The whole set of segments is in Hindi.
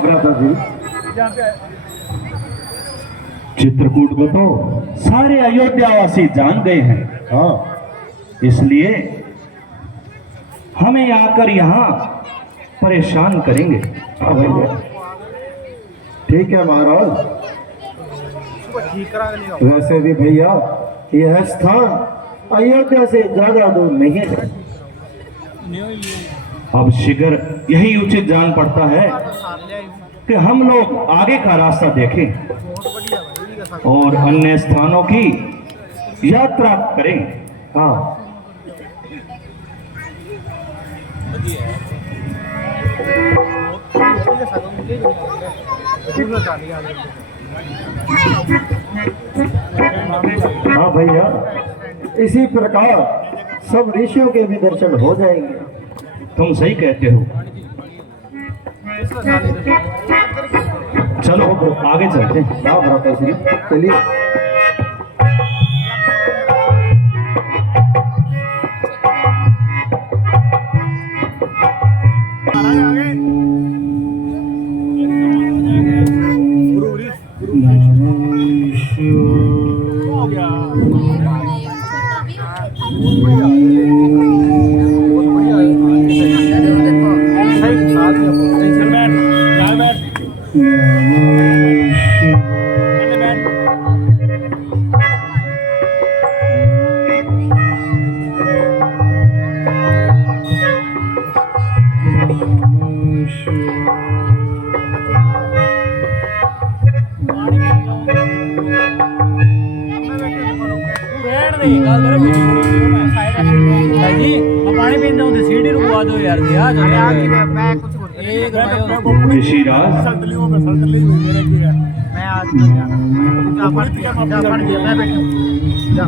भ्राता जी, चित्रकूट को तो सारे अयोध्यावासी जान गए हैं। हाँ इसलिए हमें आकर यहाँ परेशान करेंगे। हाँ भैया, ठीक है महाराज। वैसे भी भैया यह स्थान अयोध्या से ज्यादा दूर नहीं है। अब शीघ्र यही उचित जान पड़ता है कि हम लोग आगे का रास्ता देखें और अन्य स्थानों की यात्रा करें। हाँ हाँ भैया, इसी प्रकार सब ऋषियों के भी दर्शन हो जाएंगे। तुम सही कहते हो। चलो आगे चलते हैं। हाँ भ्राता श्री, चलिए।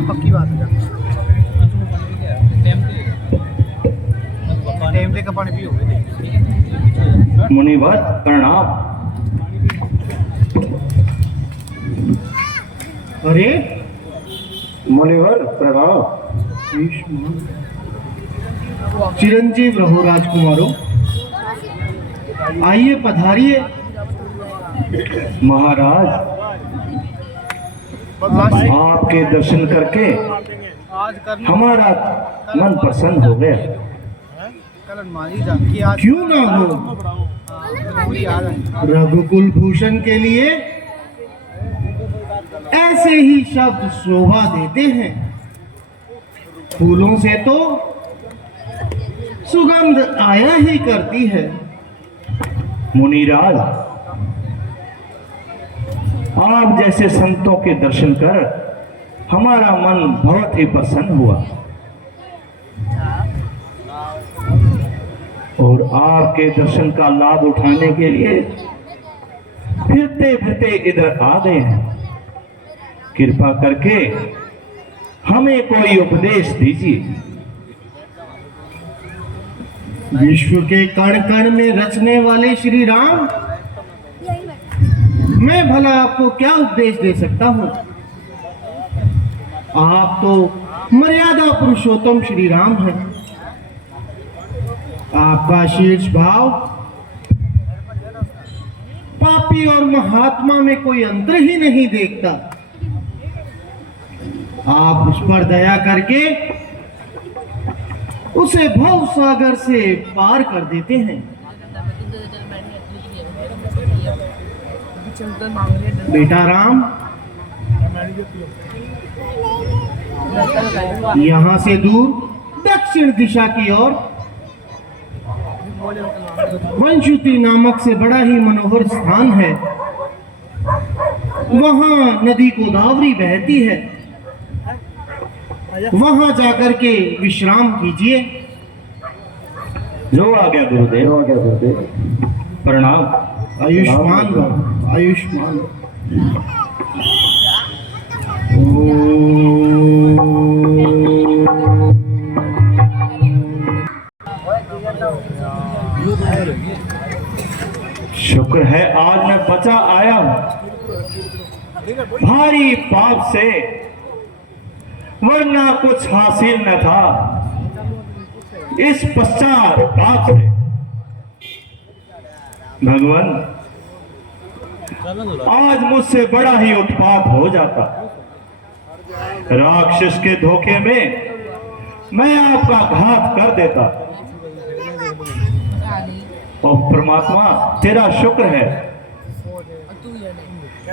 पक्की बात है। का पानी पियो। मुनिवर प्रणाम। अरे मुनिवर प्रणाम। चिरंजीव रहो राजकुमारों, आइए पधारिए। महाराज, आपके दर्शन करके हमारा मन प्रसन्न हो गया। क्यों ना हो, रघुकुल भूषण के लिए ऐसे ही शब्द शोभा देते हैं। फूलों से तो सुगंध आया ही करती है। मुनिराज, आप जैसे संतों के दर्शन कर हमारा मन बहुत ही प्रसन्न हुआ और आपके दर्शन का लाभ उठाने के लिए फिरते फिरते इधर आ गए हैं। कृपा करके हमें कोई उपदेश दीजिए। विश्व के कण कण में रचने वाले श्री राम, मैं भला आपको क्या उपदेश दे सकता हूँ। आप तो मर्यादा पुरुषोत्तम श्री राम हैं। आपका शीर्ष भाव पापी और महात्मा में कोई अंतर ही नहीं देखता। आप उस पर दया करके उसे भव सागर से पार कर देते हैं। बेटा राम, यहाँ से दूर दक्षिण दिशा की ओर वंशुति नामक से बड़ा ही मनोहर स्थान है। वहां नदी गोदावरी बहती है। वहां जाकर के विश्राम कीजिए। जो आ गया गुरुदेव। जो आ गया गुरुदेव। प्रणाम। आयुष्मान भव, आयुष्मान। शुक्र है आज मैं बचा आया हूं भारी पाप से, वरना कुछ हासिल न था। इस पश्चात पाप से भगवान आज मुझसे बड़ा ही उत्पात हो जाता। राक्षस के धोखे में मैं आपका घात कर देता। और परमात्मा तेरा शुक्र है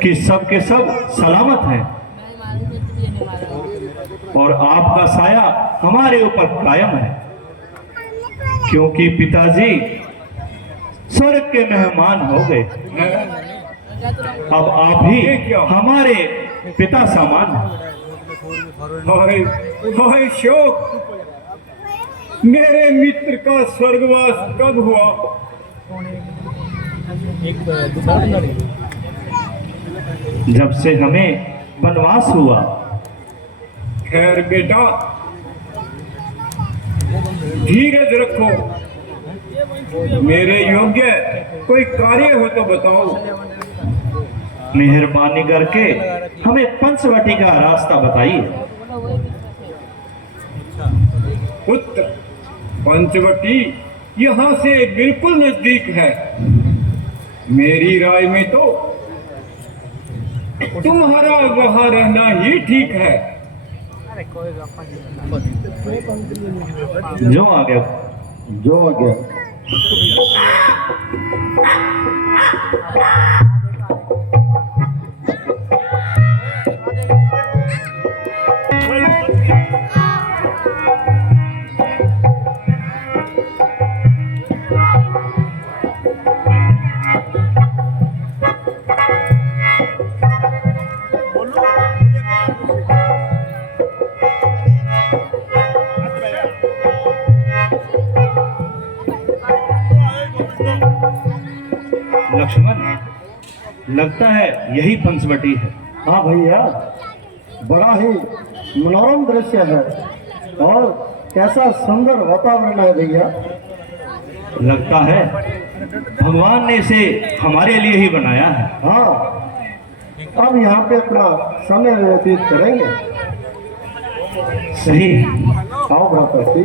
कि सब के सब सलामत हैं और आपका साया हमारे ऊपर कायम है, क्योंकि पिताजी स्वर्ग के मेहमान हो गए। अब आप ही हमारे पिता समान हैं। हाय शोक, मेरे मित्र का स्वर्गवास कब हुआ? जब से हमें वनवास हुआ। खैर बेटा, धीरज रखो। मेरे योग्य कोई कार्य हो तो बताओ। मेहरबानी करके हमें पंचवटी का रास्ता बताइए। पुत्र, पंचवटी यहाँ से बिल्कुल नजदीक है। मेरी राय में तो तुम्हारा वहां रहना ही ठीक है। जो आ गया जो आ गया। लक्ष्मण, लगता है यही पंचवटी है। हाँ भैया, बड़ा ही मनोरम दृश्य है और कैसा सुंदर वातावरण है भैया। लगता है भगवान ने इसे हमारे लिए ही बनाया है। हाँ, अब यहाँ पे अपना समय व्यतीत करेंगे। सही। आओ भ्राता जी।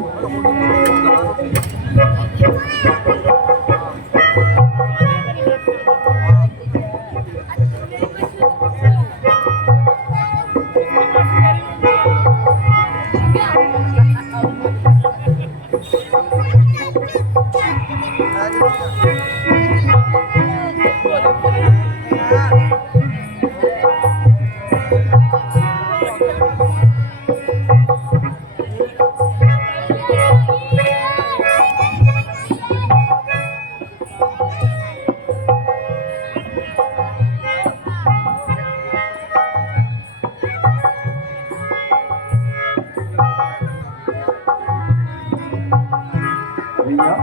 भैया,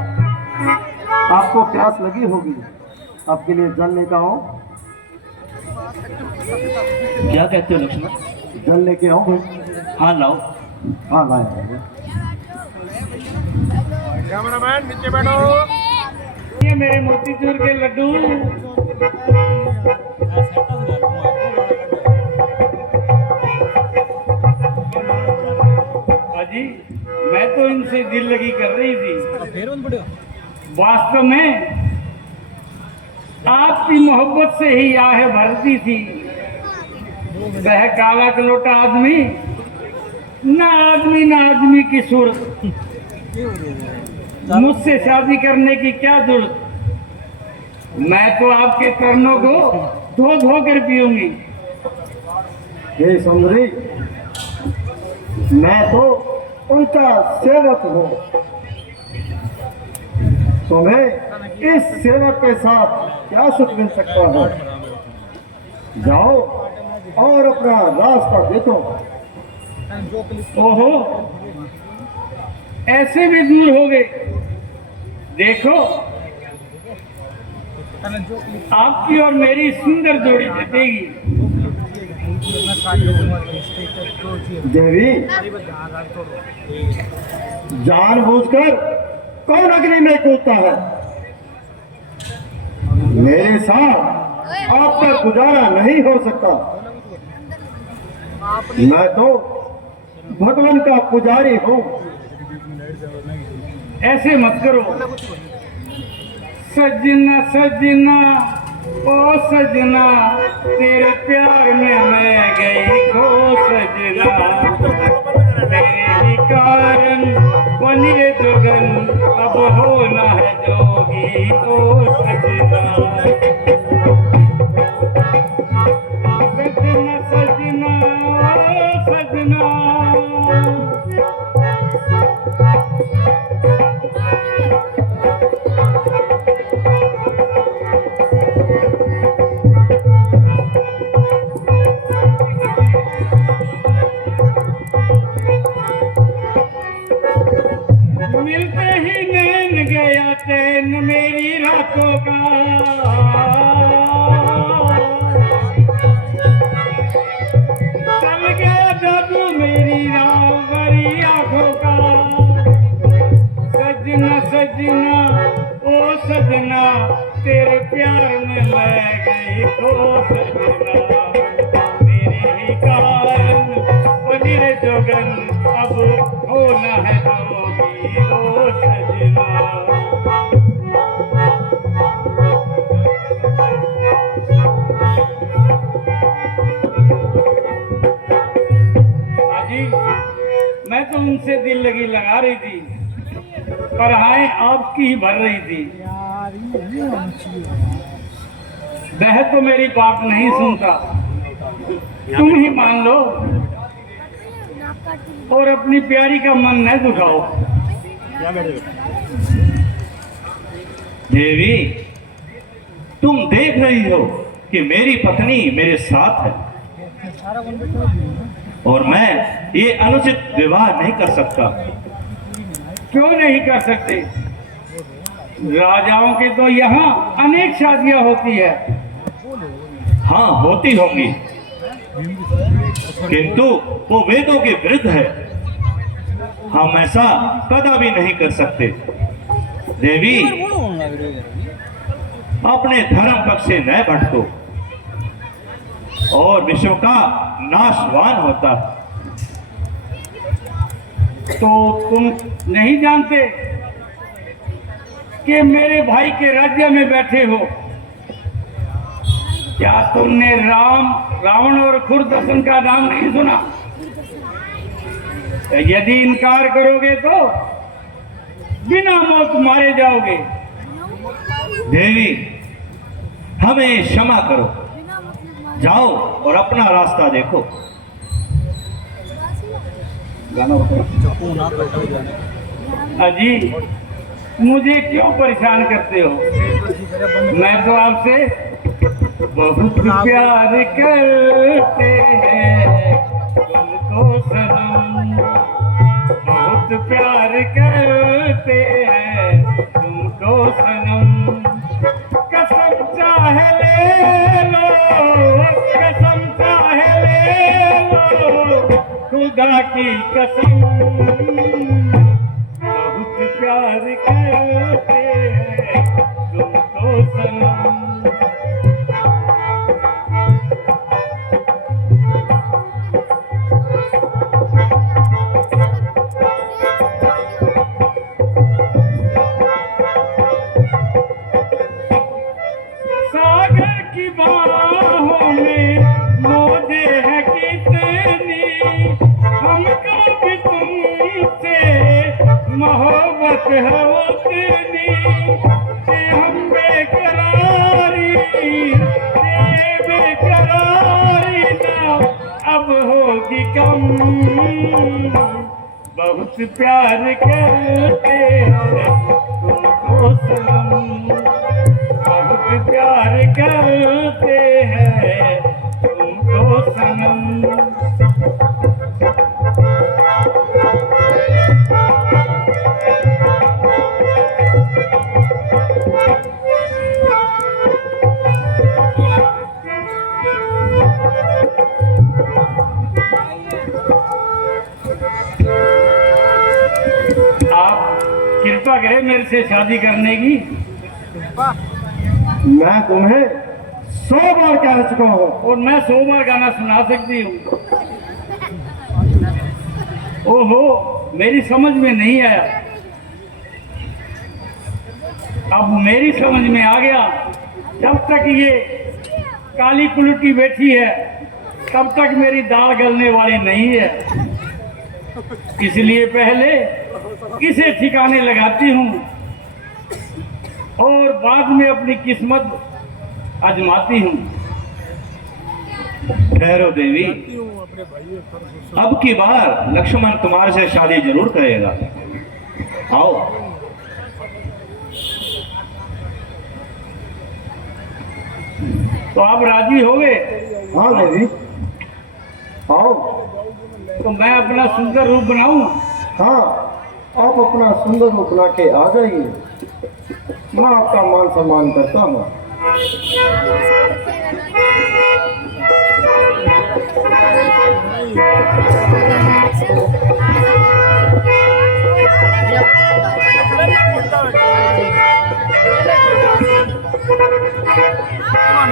आपको प्यास लगी होगी, आपके लिए जल लेकर आओ। क्या कहते हो लक्ष्मण? जल लेके आओ भाई। हाँ लाओ। हाँ लाए भैया। कैमरामैन नीचे बैठो। ये मेरे मोतीचूर के लड्डू। अजी, मैं तो इनसे दिल लगी कर रही थी। वास्तव में आपकी मोहब्बत से ही आहें भरती थी। वह काला कलोटा आदमी, ना आदमी की सूरत। मुझसे शादी करने की क्या जरूरत? मैं तो आपके चरणों को धो धो कर पीऊंगी। हे सुंदरी, मैं तो उनका सेवक हूँ। तुम्हें इस सेवक के साथ क्या सुख मिल सकता है? जाओ और अपना रास्ता देखो। ओहो, ऐसे भी दूर हो गए। देखो, आपकी और मेरी सुंदर जोड़ी जचेगी। देवी, जानबूझकर कौन अग्नि में कूदता है? मेरे साथ आपका गुजारा नहीं हो सकता। मैं तो भगवान का पुजारी हूँ। ऐसे मत करो। सजना सजना ओ सजना तेरे प्यार में मैं गई खो सजना, तेरे ही कारण बनी ये जुगन, अब होना है जोगी ओ सजना। सजना सजना ओ सजना, मिलते ही नैन गया चैन मेरी रातों का, चल गया जादू मेरी रावरी आंखों का। सजना सजना ओ सजना, तेरे प्यार में मैं गई खो सजना, तेरे ही कारण बनी रे जोगन, अब होना है जोगी ओ सजना। अजी मैं तो उनसे दिल लगी लगा रही थी, पर हाय आपकी ही भर रही थी। वह तो मेरी बात नहीं सुनता, तुम ही मान लो और अपनी प्यारी का मन न दुखाओ। देवी, तुम देख रही हो कि मेरी पत्नी मेरे साथ है और मैं ये अनुचित विवाह नहीं कर सकता। क्यों नहीं कर सकते? राजाओं के तो यहाँ अनेक शादियां होती है। हाँ, होती होंगी, किंतु वो वेदों के विरुद्ध है। हम ऐसा कदापि नहीं कर सकते। देवी, अपने धर्म पक्ष से न भटको और विश्व का नाशवान होता है। तो तुम नहीं जानते कि मेरे भाई के राज्य में बैठे हो? क्या तुमने रावण और खुरदर्शन का नाम नहीं सुना? यदि इनकार करोगे तो बिना मौत मारे जाओगे। देवी, हमें क्षमा करो, जाओ और अपना रास्ता देखो। अजी, मुझे क्यों परेशान करते हो? मैं तो आपसे बहुत प्यार करते हैं तुमको सनम, बहुत प्यार करते हैं तुमको सनम। कसम चाहे ले लो, कसम चाहे ले लो, खुदा की कसम, बहुत प्यार करते हैं तुमको सनम। सागर की बाहों में मौजे है कितनी, हमको भी तुमसे मोहब्बत है उतनी, कि हम बेकरारी ना अब होगी कम। बहुत प्यार करते हैं तुमको सनम, बहुत प्यार करते हैं तुमको सनम। आप कृपा करें मेरे से शादी करने की। मैं तुम्हें 100 बार कह चुका हूँ और मैं 100 बार गाना सुना सकती हूँ। ओहो, मेरी समझ में नहीं आया, अब मेरी समझ में आ गया। जब तक ये काली कुलटी बैठी है तब तक मेरी दाल गलने वाली नहीं है, इसलिए पहले इसे ठिकाने लगाती हूँ और बाद में अपनी किस्मत आजमाती हूँ। ठहरो देवी, अब की बार लक्ष्मण तुम्हारे से शादी जरूर करेगा। आओ। तो आप राजी हो गए? हाँ देवी, आओ। तो मैं अपना सुंदर रूप बनाऊं? हाँ, आप अपना सुंदर रूप बना के आ जाइए, मैं आपका मान सम्मान करता हूँ।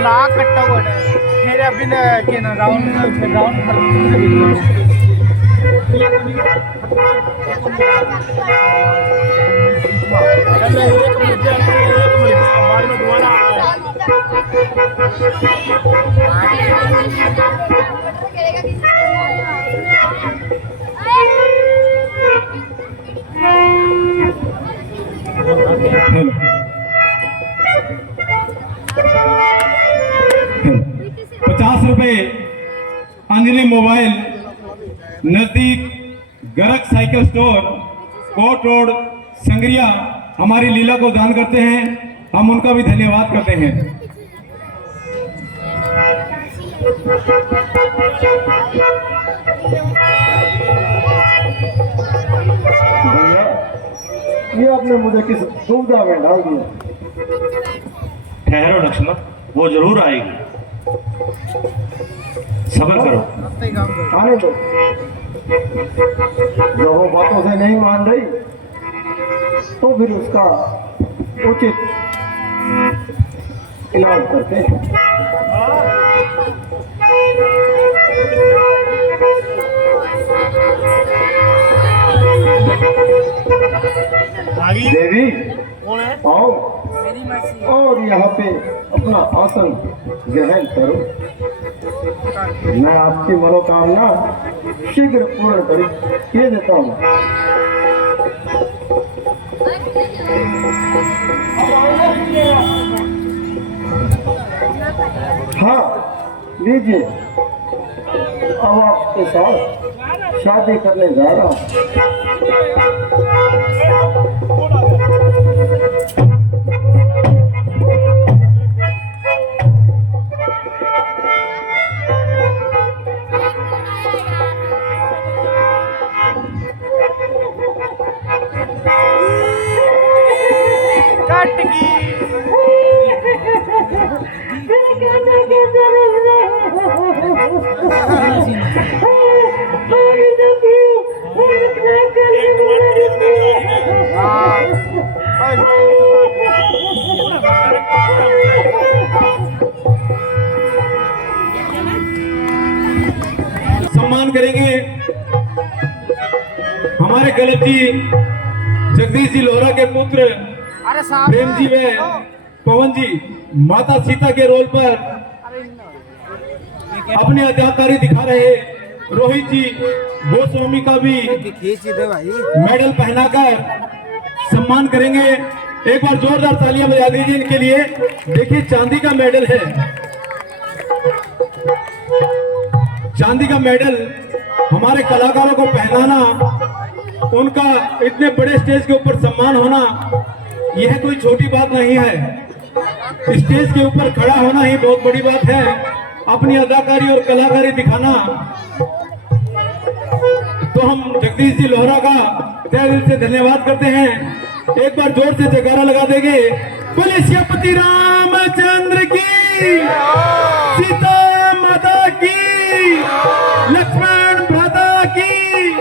नाक कट्टा हुआ है मेरे अभी के ना राउंड ₹50 अंजलि मोबाइल, नजदीक गरग साइकिल स्टोर, कोट रोड, संग्रिया हमारी लीला को दान करते हैं। हम उनका भी धन्यवाद करते हैं। भैया, ये आपने मुझे किस दुविधा में डाल दिया। ठहरो लक्ष्मण, वो जरूर आएगी, सब्र करो। आने दो, जब वो बातों से नहीं मान रही तो फिर उसका उचित इलाज करते हैं। देवी, आओ और यहाँ पे अपना आसन ग्रहण करो। मैं आपकी मनोकामना शीघ्र पूर्ण किए देता हूँ। हाँ, लीजिए, अब आपके साथ शादी करने जा रहा हूँ। सम्मान करेंगे हमारे गलत जी जगदीश जी लोहरा के पुत्र प्रेम जी व पवन जी माता सीता के रोल पर अपनी अदाकारी दिखा रहे रोहित जी गोस्वामी का भी मेडल पहनाकर सम्मान करेंगे। एक बार जोरदार तालियां बजा दीजिए इनके लिए। देखिए, चांदी का मेडल है, चांदी का मेडल हमारे कलाकारों को पहनाना, उनका इतने बड़े स्टेज के ऊपर सम्मान होना, यह कोई छोटी बात नहीं है। स्टेज के ऊपर खड़ा होना ही बहुत बड़ी बात है। अपनी अदाकारी और कलाकारी दिखाना, तो हम जगदीश जी लोहरा का तहे दिल से धन्यवाद करते हैं। एक बार जोर से जयकारा लगा देंगे। बोले श्रीपति रामचंद्र की, सीता माता की, लक्ष्मण भ्राता की।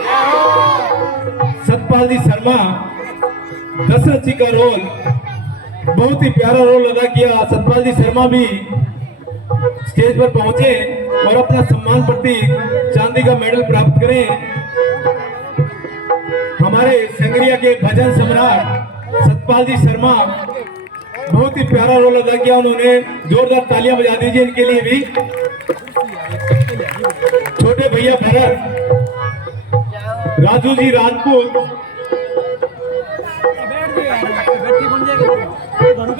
सतपाल जी शर्मा दशरथ जी का रोल, बहुत ही प्यारा रोल अदा किया। सतपाल जी शर्मा भी स्टेज पर पहुंचे और अपना सम्मान प्रतीक चांदी का मेडल प्राप्त करें। हमारे संग्रिया के भजन सम्राट सतपाल जी शर्मा बहुत ही प्यारा रोल अदा किया उन्होंने। जोरदार तालियां बजा दीजिए इनके लिए भी। छोटे भैया भरत, राजू जी राजपूत,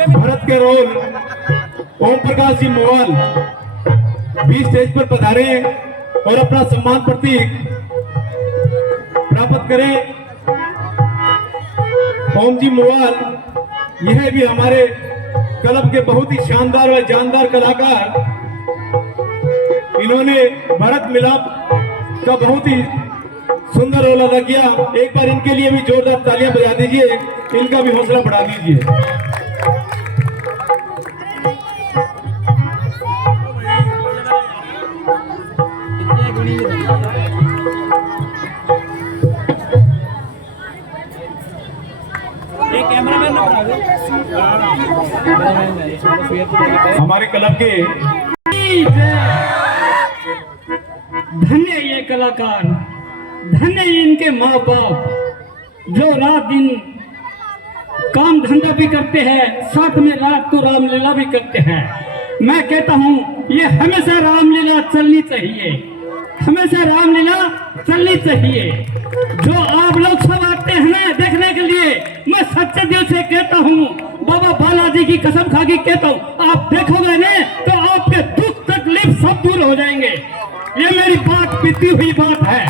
भरत के रोल ओम प्रकाश जी मोवाल भी स्टेज पर पधारे और अपना सम्मान प्रतीक प्राप्त करें। ओम जी मोवाल यह भी हमारे क्लब के बहुत ही शानदार और जानदार कलाकार। इन्होंने भरत मिलाप का बहुत ही सुंदर रोल अदा किया। एक बार इनके लिए भी जोरदार तालियां बजा दीजिए, इनका भी हौसला बढ़ा दीजिए। हमारे क्लब के धन्य ये कलाकार, धन्य इनके माँ बाप जो रात दिन काम धंधा भी करते हैं, साथ में रात को रामलीला भी करते हैं। मैं कहता हूँ ये हमेशा रामलीला चलनी चाहिए, हमेशा रामलीला चलनी चाहिए। जो आप लोग सब आते हैं ना देखने के लिए, मैं सच्चे दिल से कहता हूँ, बाबा बालाजी की कसम खा के कहता हूँ, आप देखोगे ना तो आपके दुख तकलीफ सब दूर हो जाएंगे। ये मेरी बात बीती हुई बात है।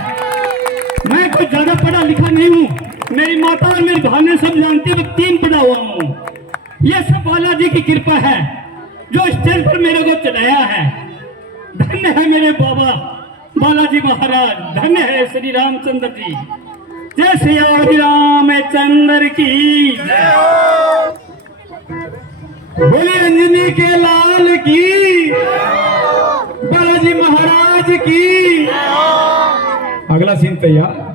मैं कोई ज्यादा पढ़ा लिखा नहीं हूँ, मेरी माता और मेरी बहनें सब जानती है, 3 पढ़ा हुआ हूँ। ये सब बालाजी की कृपा है जो स्टेज पर मेरे को चढ़ाया है। धन्य है मेरे बाबा बालाजी महाराज, धन्य है श्री रामचंद्र जी। जय श्री रामचंद्र की जय। बोली अंजनी के लाल की, बालाजी महाराज की। अगला सीन तैयार।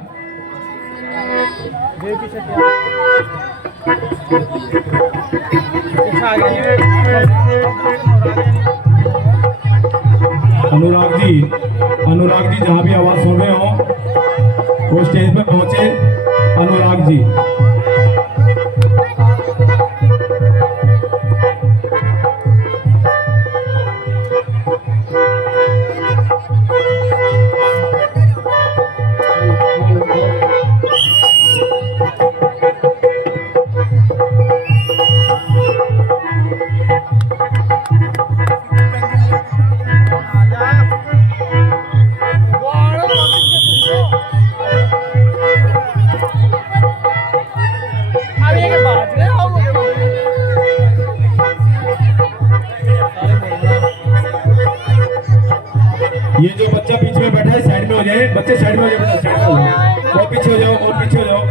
अनुराग जी जहाँ भी आवाज सुन रहे हो वो स्टेज पर पहुंचे। अनुराग जी ये जो बच्चा बीच में बैठा है साइड में हो जाए, बच्चे साइड में हो जाए, साइड में हो जाओ, और पीछे हो जाओ, और पीछे हो जाओ।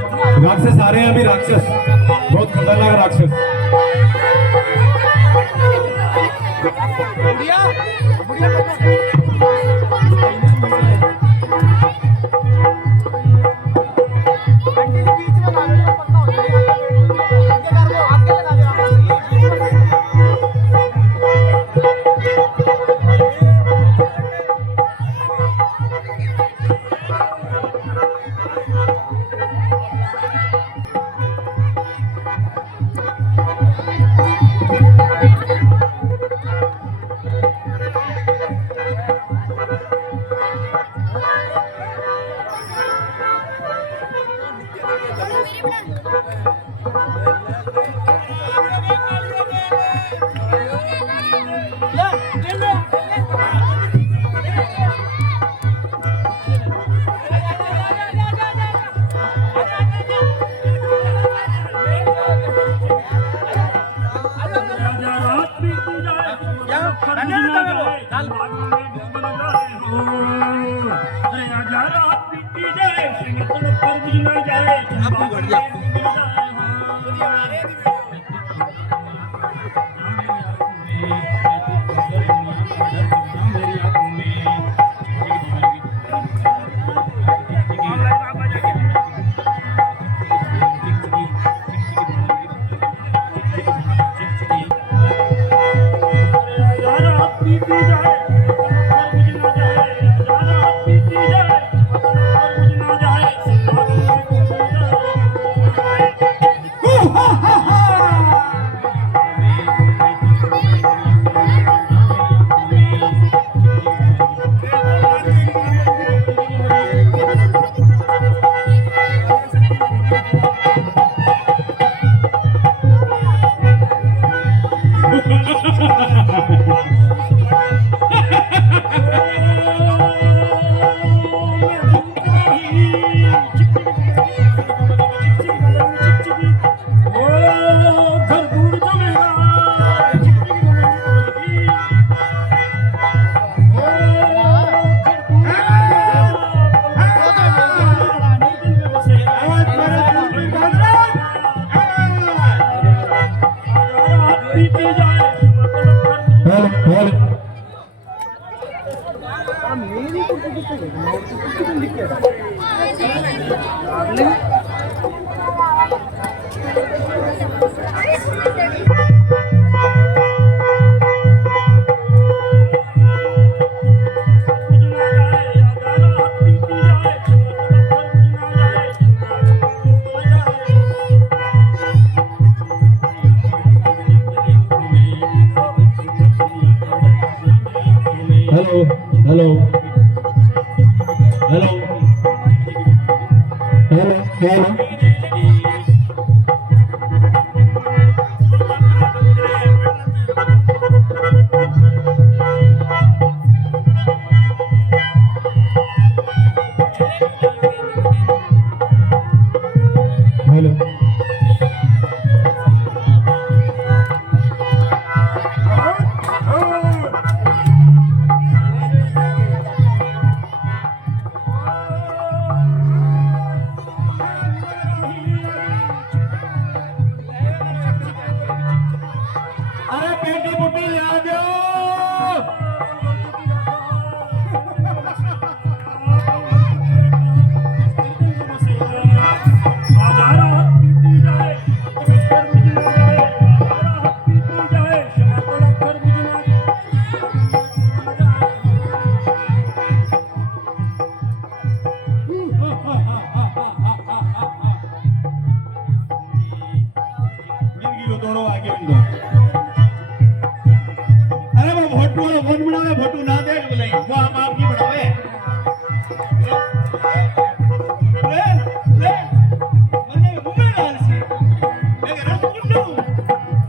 राक्षस आ रहे हैं अभी, राक्षस बहुत खतरनाक राक्षस। Hello hello hello hello hello hello अरे पेटी बुटी ले आ जाओ। दोनों आगे उनको अरे वो भोटू वाला फोन बनावे भोटू ना देख बोले वो हम आपकी बनावे ले ले मैंने घूमे लाल से मैं कह रहा हूं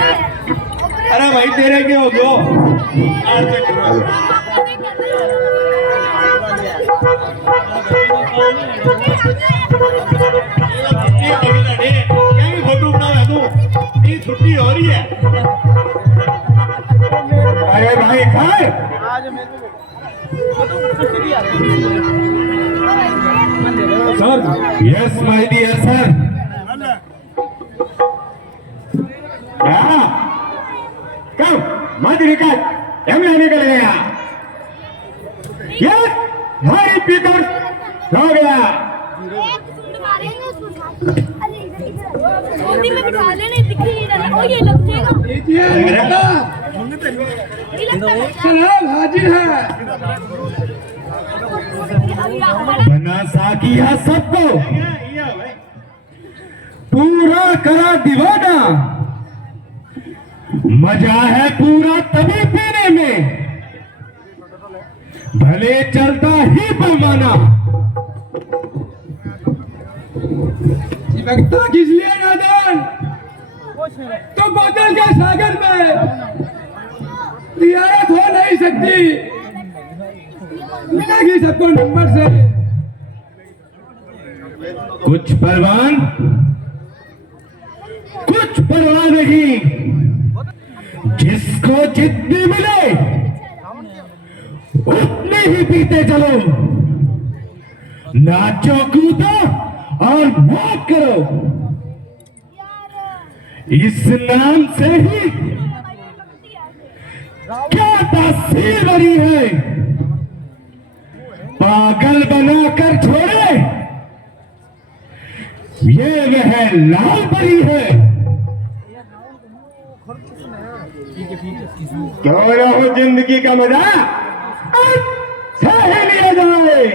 अरे भाई तेरे क्या हो गयो फोटो बनावे तू ये छुट्टी हो रही है। अरे भाई खाए sir yes my dear sir क्या कब मत निकल हमने निकल गया यस हमारी पीकर हो गया मोदी में बिठा लेने दिखी नहीं रहा ये लग जाएगा हाजिर है बना सा किया सबको पूरा करा दीवाना मजा है पूरा तभी पीने में भले चलता ही पैमाना चिपकता किस लिए नादान तो बादल के सागर में रियायत हो नहीं सकती मिलेगी सबको नंबर से कुछ परवान कुछ परवाह नहीं जिसको जितनी मिले उतने ही पीते चलो नाचो कूदो और मौत करो इस नाम से ही क्या तासीर बनी है पागल बनाकर छोड़े ये वह लाल परी है क्यों ना हो जिंदगी का मजा सह लिया जाए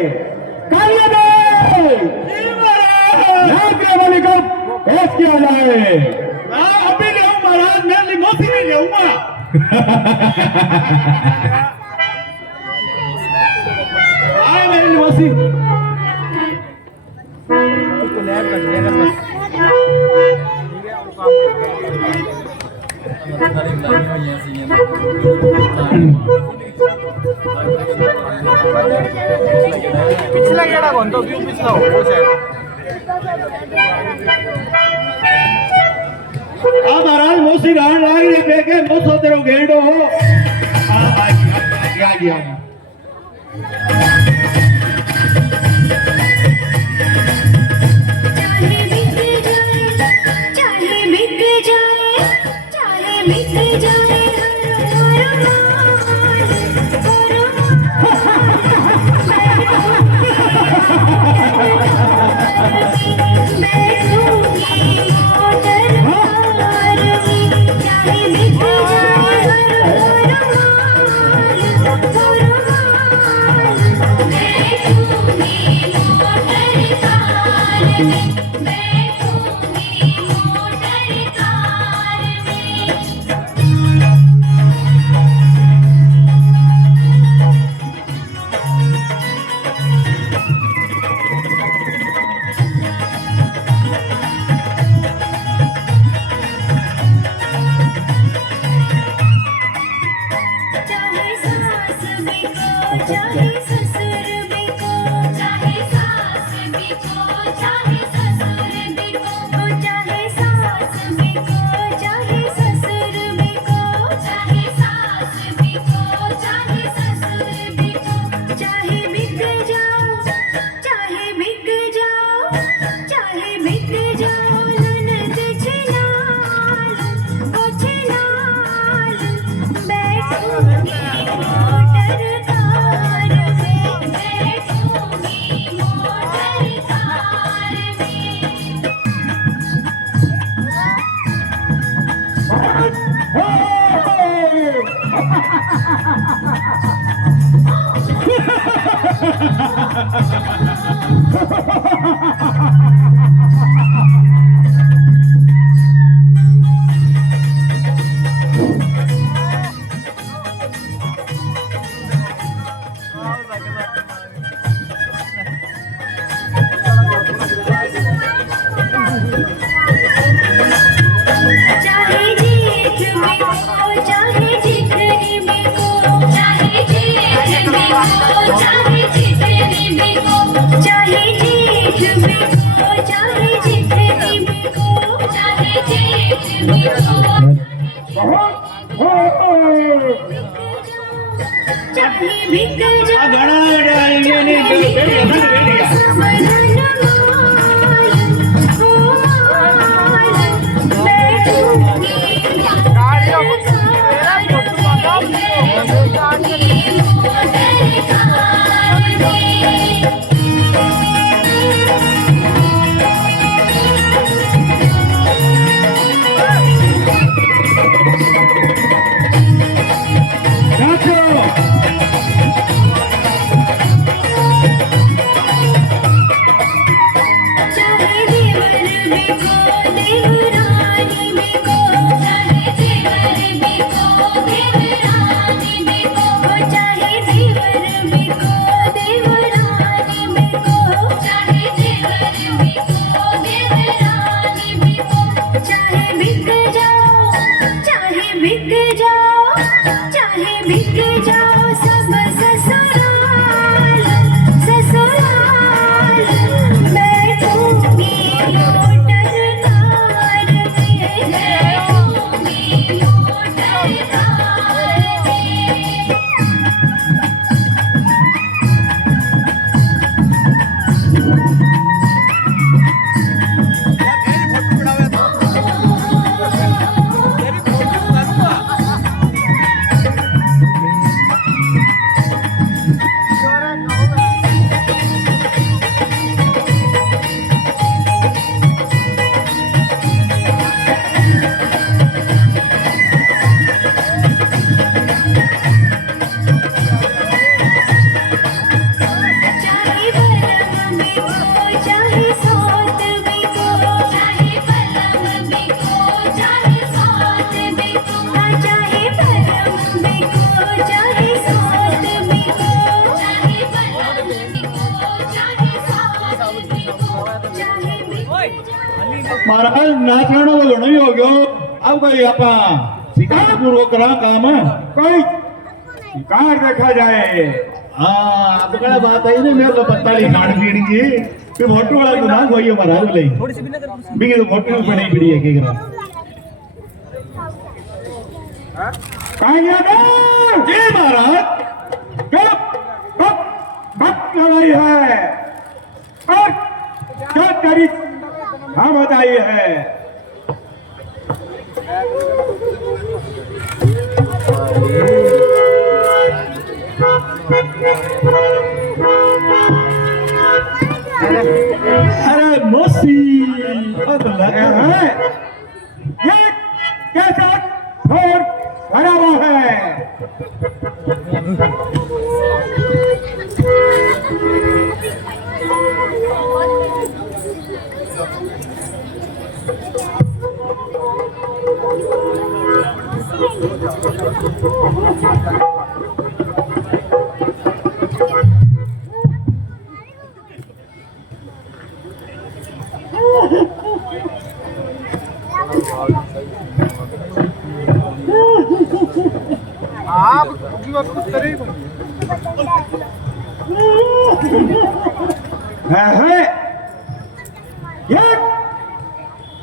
वाले को पेश किया जाए अभी ले महाराज मैं लिमोसी नहीं लेऊंगा आए मेरी लिमोसी पिछला केड़ा कौन तो व्यू पिछला हो वो शायद आ महाराज मोसी गान लाग रे बेके मोसो तेरो गेंडो हो आ गया महाराज नाचना तो घणो ही हो गयो। अब कोई आपा शिकार पूर्वक करा काम कोई शिकार देखा जाए। हाँ तो क्या बात है ना, मेरे को पत्ता नहीं खान पीने की फिर फोटो वाला तो ना कोई महाराज बोले बिगे तो फोटो पे नहीं पड़ी है के करा कहां गया था जी महाराज। कब लड़ाई है और क्या तारीख हाँ बताइए है। अरे मौसी है ये कैसा और भरा हुआ है। आप कुछ करें है ये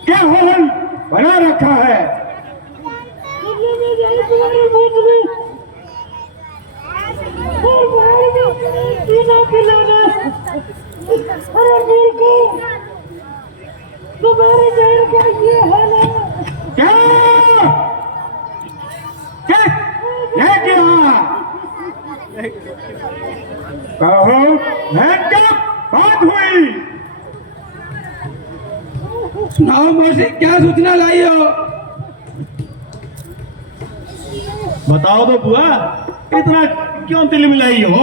क्या हॉल बना रखा है। क्या क्या ये क्या कहो मैं क्या बात हुई। सुनाओ मौसी, क्या सूचना लाई हो? बताओ तो बुआ इतना क्यों दिल मिलाई हो।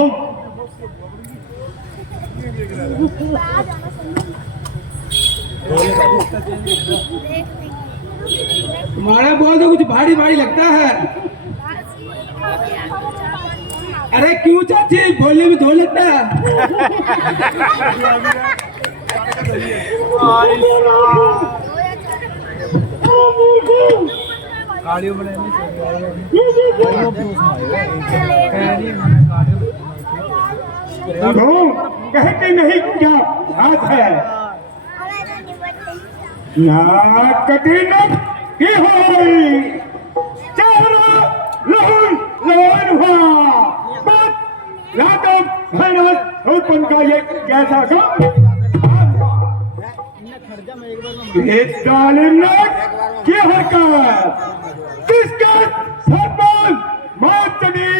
तुम्हारा बोल तो कुछ भारी भारी लगता है। अरे क्यों चाची, बोलने में धो लगता है। कहते नहीं क्या बात है ना कठिन की होई चारों लहन लहन हुआ बात लातों भैरव रूपन का ये कैसा काम इस जालिम ने की हरकत किसका सरपंच मौत चढ़ी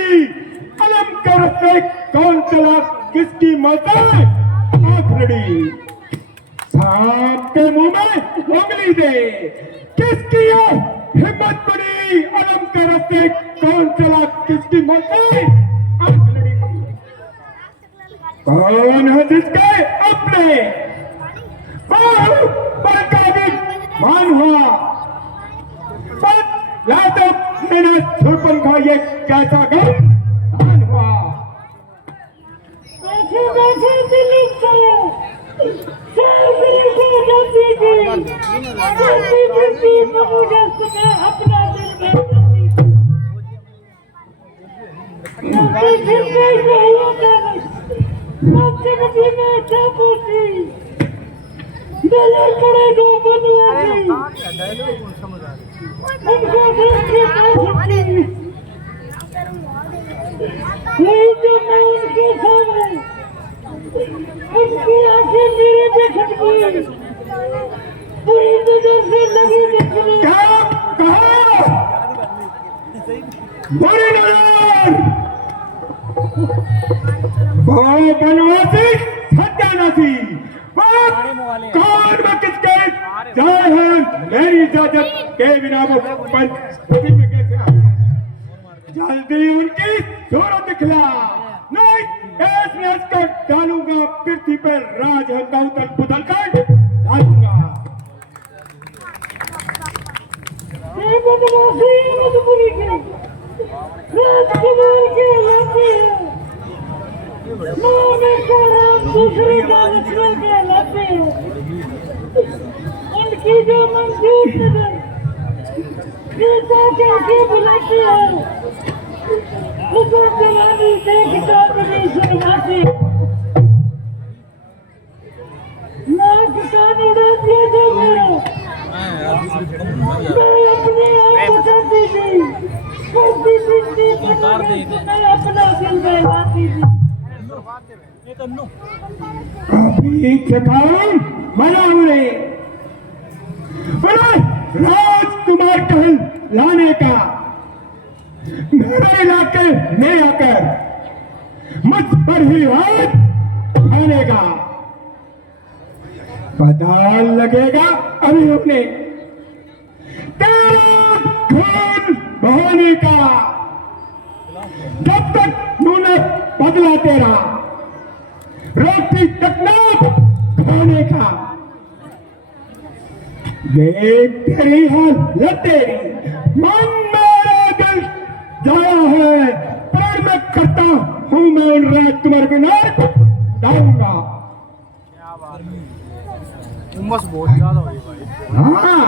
अलम करते कौन चला किसकी मदद आंख लड़ी सांप के मुंह में उंगली दे किसकी हिम्मत पड़ी अलम करते कौन चला किसकी मदद आंख लड़ी। कौन है जिसके अपने बाहु पर काबिल मान हुआ बस लातो मैंने छुपन का ये कैसा गम मान हुआ। उनकी आंखें मेरे पे खटकी पूरी नजर से लगी देखने क्या कहा बुरी नजर वो बनवासी सत्यानाशी कौन में किसके जाए हैं मेरी इजाजत के बिना वो पंच में कैसे आए? जल्दी उनकी सूरत दिखला नहीं ऐस कर डालूंगा पृथ्वी पर राज है गौतम बदल कर डालूंगा। ये बदमाशी मजबूरी की राजकुमार के लाते माँ में का राम दूसरे का रखने के लाते की जो मंजूर नजर दिलता कैसे बुलाती है उसे जवानी देखता नहीं शर्माती नाक कान उड़ाती है जो मैं अपने आप बताती थी करती थी मैं अपना दिल बहलाती थी काफी थकान मना हुए राजकुमार कहल लाने का मेरे इलाके में आकर मुझ पर ही हाथ उठाने का पता लगेगा अभी अपने तेरा खून बहाने का जब तक तूने बदला तेरा रोटी तक ना खाने का देख तेरी हालत तेरी मन मेरा दिल जाया है प्राण में करता हूँ मैं उन राजकुमार को नाक डालूंगा उमस बहुत ज्यादा हुई भाई। हाँ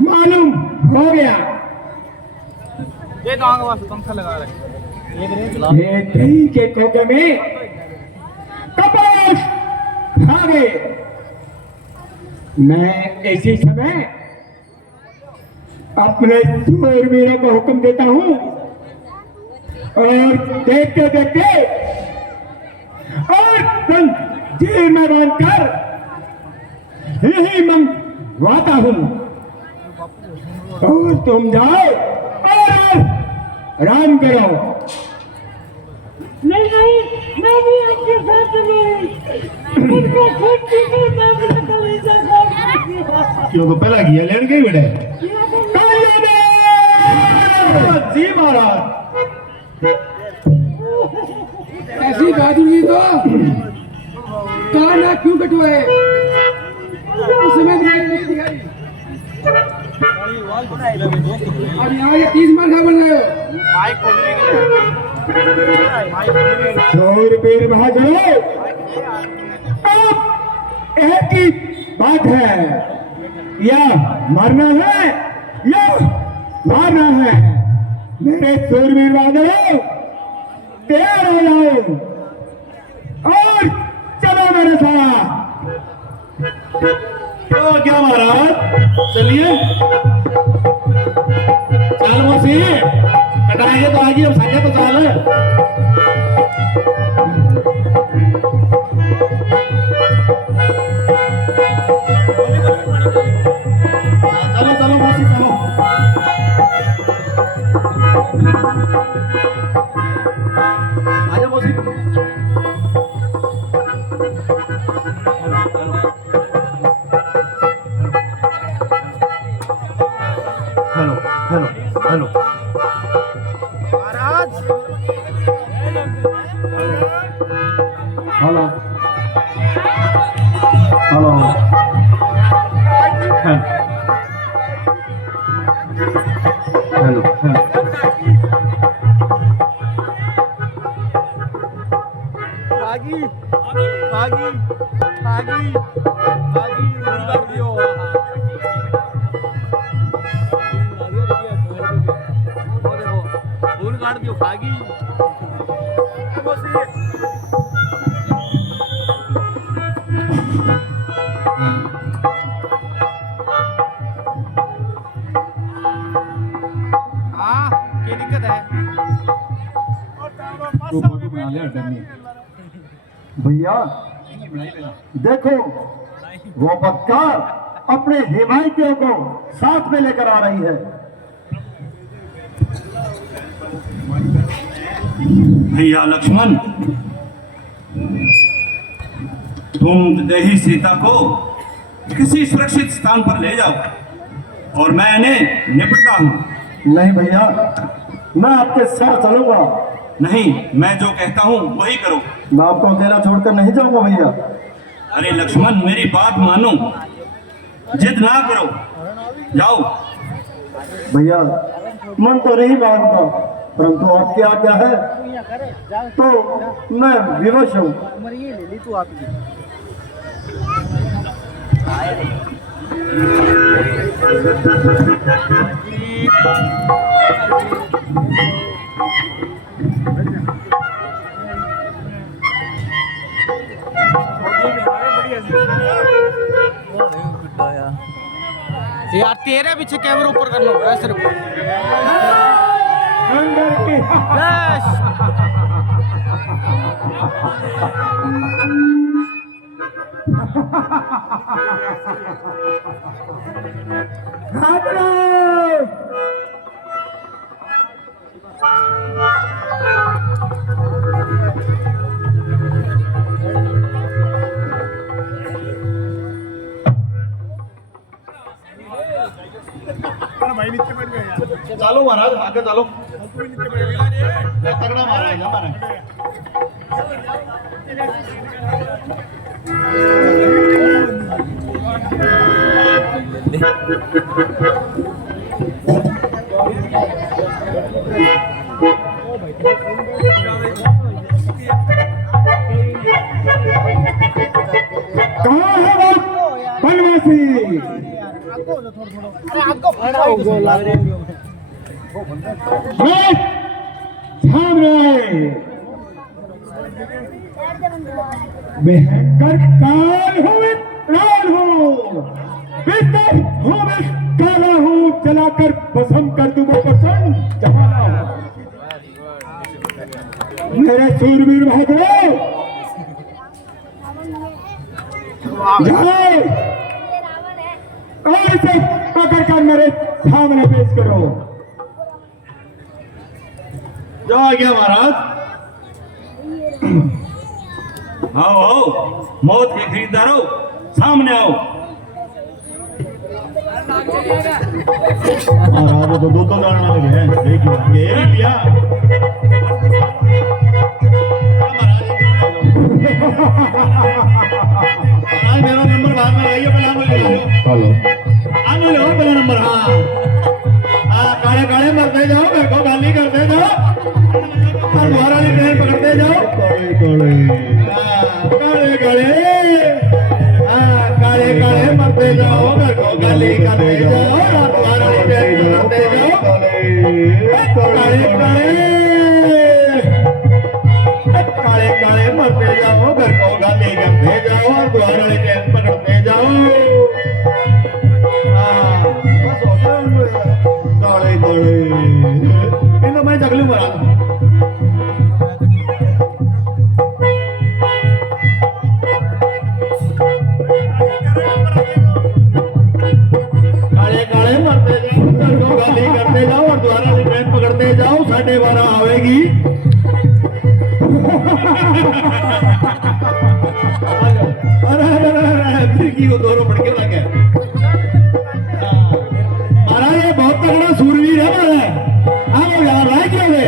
मालूम हो गया ये कहाँ का वास्ते पंखा लगा रखे ये दही के कोके में कपास खा गए मैं इसी समय अपने सूरवीरों को हुक्म देता हूं और देखते देखते और जंजीर में बांधकर यही मंगवाता हूं और तुम जाओ और आराम करो। नहीं मैं भी आपके साथ में उनको छुट्टी में मैं अपना कलेजा खाऊंगी क्यों तो पहला किया लेन गई बेटे जी महाराज ऐसी बहादुरी तो कान क्यों कटवाए उस समय नहीं दिखाई और यहाँ ये 30 मार खा बन रहे हो माइक खोलने के लिए माइक खोलने के लिए शूरवीर बहादुर अब एक ही बात है या मरना है या मारना है मेरे शूरवीर बहादुर तैयार हो जाओ और चलो मेरे साथ। तो क्या महाराज चलिए चल मोसी कटाएंगे तो आगे हम संगे तो चल चलो चलो मोसी चलो आजा मोसी हेलो हेलो हेलो महाराज हेलो हेलो हेलो आगी आगी आगी आगी उड़ कर दियो वो देखो दूर काट दियो खागी हाँ क्या दिक्कत है तो फोटो बना लिया डरनी भैया देखो वो बदकार अपने हिमायतियों को साथ में लेकर आ रही है। भैया लक्ष्मण, तुम देही सीता को किसी सुरक्षित स्थान पर ले जाओ और मैं इन्हें निपटता हूं। नहीं भैया, मैं आपके साथ चलूंगा। नहीं, मैं जो कहता हूं वही करो। मैं आपको अकेला छोड़कर नहीं जाऊंगा भैया। अरे लक्ष्मण, मेरी बात मानो, जिद ना करो, जाओ। भैया मन तो नहीं मानता, परंतु आपकी आज्ञा है तो मैं विवश हूँ। यार तेरे पीछे कैमरा ऊपर करना होगा सिर्फ चालो महाराज आगे चालो तगड़ा महाराज है महाराज कहाँ है वो बनवासी? सामने भयंकर काल हो प्राण हो बिस्तर हो मैं काला हूँ जलाकर भस्म कर दूंगा पसंद जमाना हो मेरे सूरवीर बहादुर जाओ और इसे पकड़ कर मेरे सामने पेश करो। जो आ गया महाराज आओ आओ मौत के खरीदारो सामने आओ। महाराज तो दो जानने लगे हैं देखिए ये भी लिया महाराज मेरा नंबर बाद में आइए पहले आगे लो पहला नंबर हाँ काले काले मरते जाओ मेरे को गाली करते जाओ और दोबारा भी ट्रेन पकड़ते जाओ काले काले काले काले मरते जाओ मेरे को गाली करते जाओ और दोबारा भी ट्रेन पकड़ते जाओ काले काले काले काले मरते जाओ मेरे को गाली करते जाओ और दोबारा भी ट्रेन पकड़ते जाओ। काले काले इन्हों मैं जगलू मरा काले काले मरते जाओ गाली करते जाओ और दोबारा से ट्रेन पकड़ते जाओ 12:30 आवेगी। अरे की वो दोनों पड़ के लगे महाराज ये बहुत तगड़ा सूरवीर है महाराज आओ यार राय क्यों है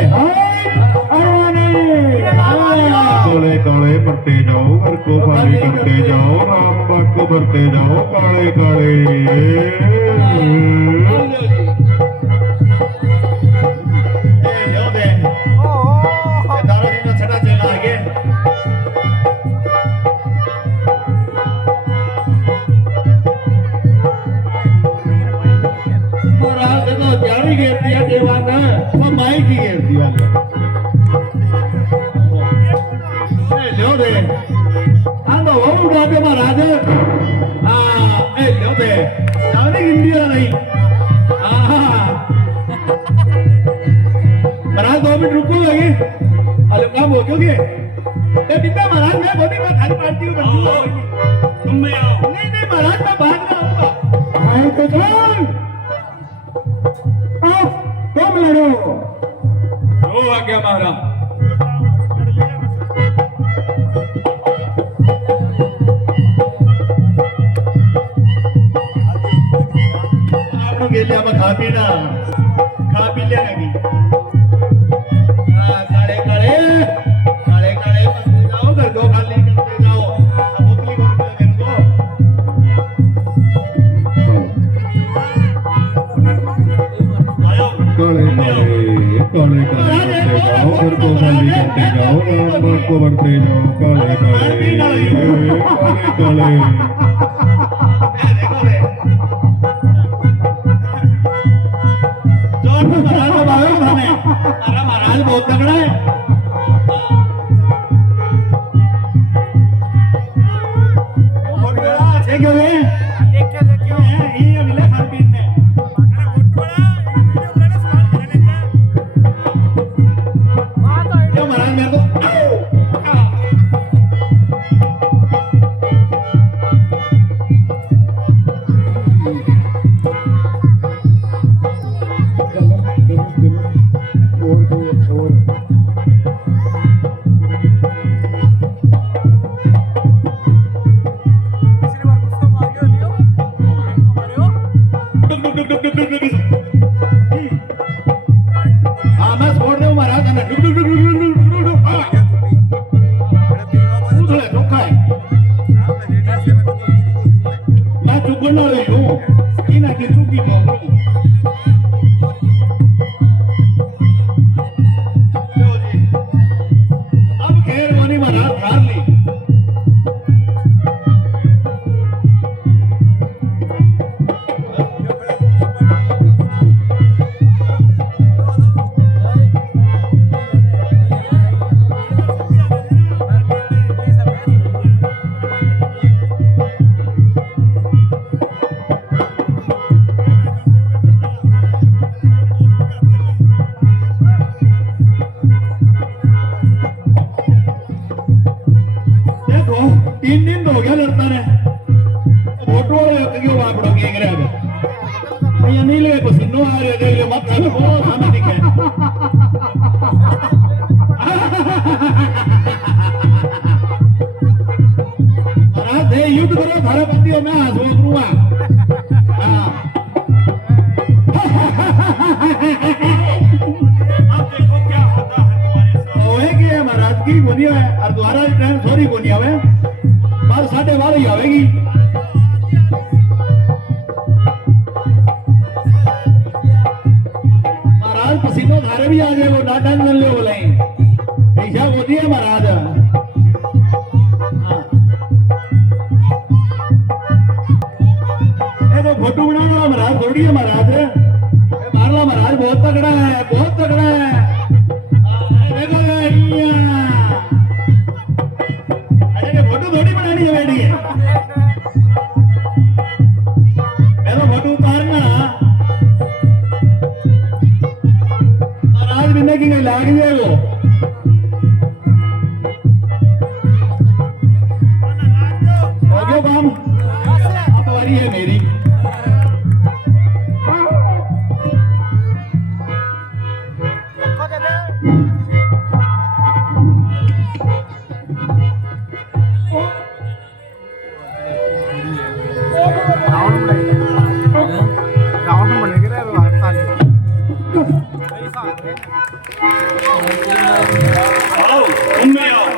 काले काले मरते जाओ घर को खाली करते जाओ राम बाग को भरते जाओ काले काले छठा चला आगे त्यारी घेर दिया देवा ने वो माई की घेर दिया लो दे आंदो वो उड़ा दे महाराज लो दे जाने इंडिया नहीं महाराज 2 मिनट रुको लगे अरे काम हो क्योंकि ये बिना महाराज मैं बहुत ही बात खाली पार्टी को बनती हूँ तुम में आओ। नहीं नहीं महाराज मैं बाद में आऊंगा आए तो चल आओ तुम लड़ो जो आ गया महाराज आपको गेलिया में खा पी ले लगी काले काले काले काले मरते जाओ घर को खाली करते जाओ बोतली को मेरे को आयो काले काले काले काले मरते जाओ घर को खाली करते जाओ राम बाग को भरते जाओ काले काले काले काले देखो रे हाँ मैं छोड़ दे महाराज है ना डुक डुक डुक डुक डुक डुक डुक हाँ थोड़ा धोखा है मैं चुगन ना रही हूँ कि ना कि चुकी बोल रहा हूँ अब खैर वाली महाराज हार ली देखो 3 दिन तो हो गया लड़ता ने फोटो वाले क्यों वापड़ो के करे भैया नहीं ले पसीनो आ रहे देख ले मत चलो बहुत सामने दिखे महाराज दे युद्ध करो थारे बंदियों में हंसो करूंगा हां अब देखो क्या होता है तुम्हारे साथ ओए के महाराज की गोनी है और द्वारा टाइम थोड़ी गोनी आवे पर 12:30 ही आवेगी महाराज पसीनो धारे भी आ जाए वो नाटक न ले बोले ऐसा होती है महाराज हाँ। ये तो फोटो बनाने वाला महाराज थोड़ी है महाराज मारला महाराज बहुत तगड़ा है बहुत तगड़ा है देखो अरे फोटो थोड़ी बनानी है बेटी पहले फोटो उतारना महाराज बिना की लाग जाए वो हो गया काम अब बारी है मेरी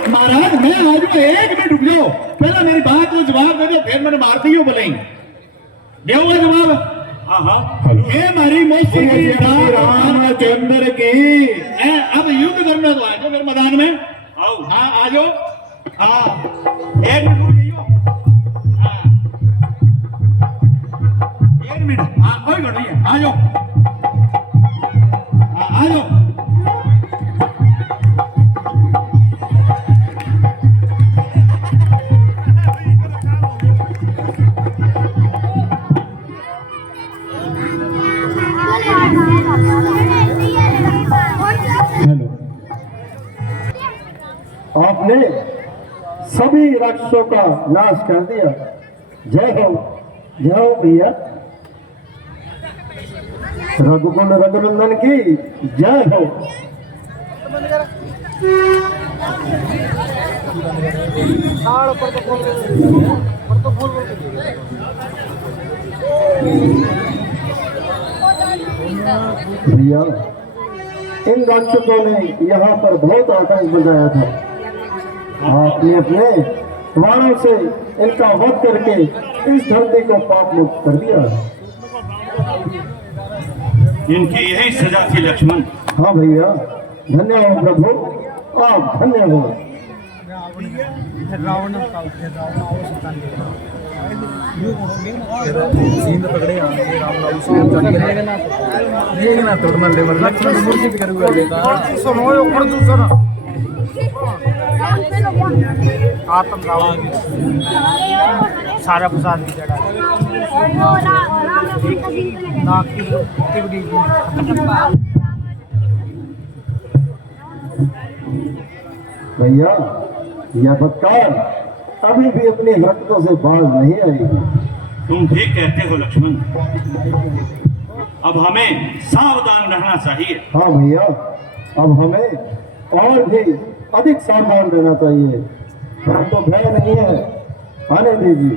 महाराज मैं आज में 1 मिनट रुक जाओ पहले मेरी बात को जवाब दे दो फिर मैंने मार दी हो बोले देगा जवाब हाँ हाँ ये हमारी मौसी की रामचंद्र की अब युद्ध करना तो आए तो फिर मैदान में आओ हाँ आ जाओ हाँ 1 मिनट रुक जाइयो हाँ 1 मिनट हाँ कोई बात नहीं है आ जाओ हाँ आ जाओ आपने सभी राक्षसों का नाश कर दिया। जय हो भैया, रघुकुल रघुनंदन की जय हो। भैया, इन राक्षसों ने यहाँ पर बहुत आतंक मचाया था। आपने अपने वाणों से इनका वध करके इस धरती को पाप मुक्त कर दिया। इनकी यही सजा थी लक्ष्मण। हाँ भैया, धन्य हो प्रभु, आप धन्य हो। आत्म रावण सारा प्रसाद की जड़ा नाक की टिकड़ी भैया, यह बदकार अभी भी अपनी हरकतों से बाज नहीं आएगी। तुम ठीक कहते हो लक्ष्मण। अब हमें सावधान रहना चाहिए। हाँ भैया, अब हमें और भी अधिक सावधान रहना चाहिए। हमको भय नहीं है, आने दीजिए।